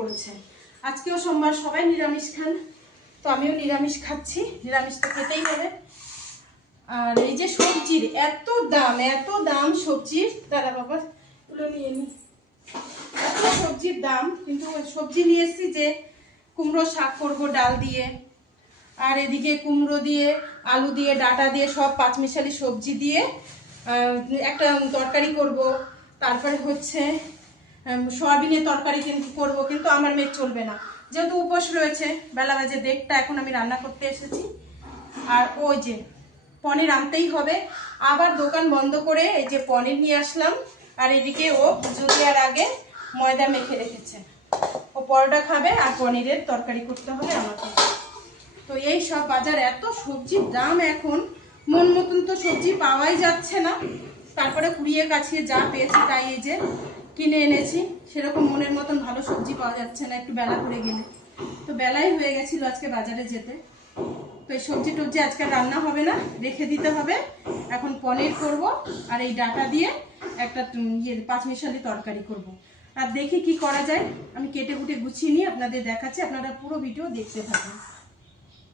পড়েছে। আজকেও সোমবার, সবাই নিরামিষ খান, তো আমিও নিরামিষ খাচ্ছি। নিরামিষ তো খেতেই হবে। আর এই যে সবজির এত দাম সবজির, দাঁড়া বাবা এগুলো নিয়ে নি। এত সবজির দাম, কিন্তু সবজি নিয়ে এসেছি যে কুমড়ো শাক করবো ডাল দিয়ে, আর এদিকে কুমড়ো দিয়ে, আলু দিয়ে, ডাঁটা দিয়ে সব পাঁচমিশালি সবজি দিয়ে একটা তরকারি করব। তারপরে হচ্ছে সয়াবিনের তরকারি কিন্তু করবো, কিন্তু আমার মেয়ে চলবে না, যেহেতু উপোস রয়েছে। বেলা বাজে 1:30, এখন আমি রান্না করতে এসেছি। আর ওই যে পনির আনতেই হবে, আবার দোকান বন্ধ করে এই যে পনির নিয়ে আসলাম। আর এদিকে ও পুজো দেওয়ার আগে ময়দা মেখে রেখেছে, ও পরোটা খাবে আর পনিরের তরকারি করতে হবে আমাকে। তো এই সব বাজার, এত সবজির দাম এখন, মন মতন তো সবজি পাওয়াই যাচ্ছে না। তারপরে কুড়িয়ে কাছিয়ে যা পেয়েছি তাই এই যে কিনে এনেছি। সেরকম মনের মতন ভালো সবজি পাওয়া যাচ্ছে না একটু বেলা করে গেলে। তো বেলাই হয়ে গেছিল আজকে বাজারে যেতে। তো এই সবজি টবজি আজকে রান্না হবে না, রেখে দিতে হবে। এখন পনির করব আর এই ডাঁটা দিয়ে একটা পাঁচমিশালি তরকারি করব। আর দেখি কি করা যায়, আমি কেটে কুটে গুছিয়ে নিয়ে আপনাদের দেখাচ্ছি, আপনারা পুরো ভিডিও দেখতে থাকুন।